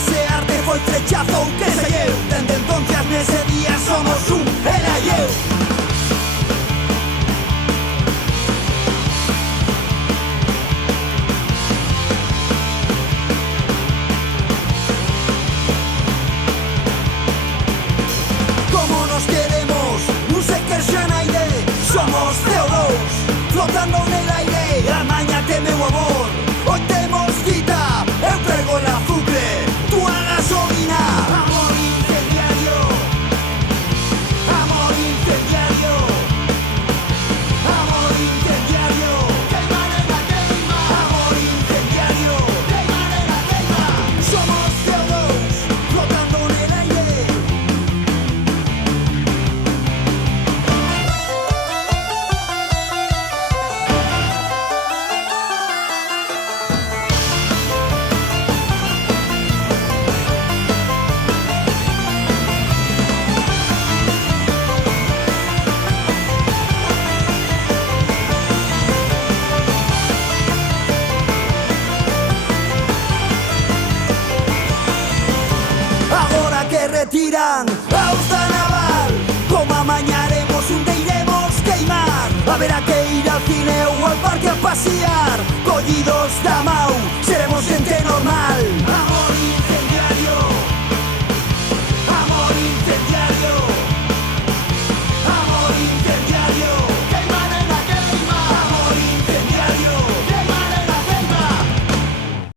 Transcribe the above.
ese arte foi frechazo que se lleu. Dende entonces nese día somos un era e eu. Como nos queremos, non sei que xa naide. Somos CO2, flotando nel aire. Amaña que meu amor, hoy temos cita. Eu traigo el azufre, tú a gasolina. Amor incendiario, amor incendiario, amor incendiario. Queima nena, queima. Amor incendiario, queima nena, queima. Somos CO2, flotando nel aire. Agora que retiran a usta naval, como amañaremos un día iremos queimar. Haberá que ir al cine ou al parque a pasear, collidos da mau, seremos xente normal. Amor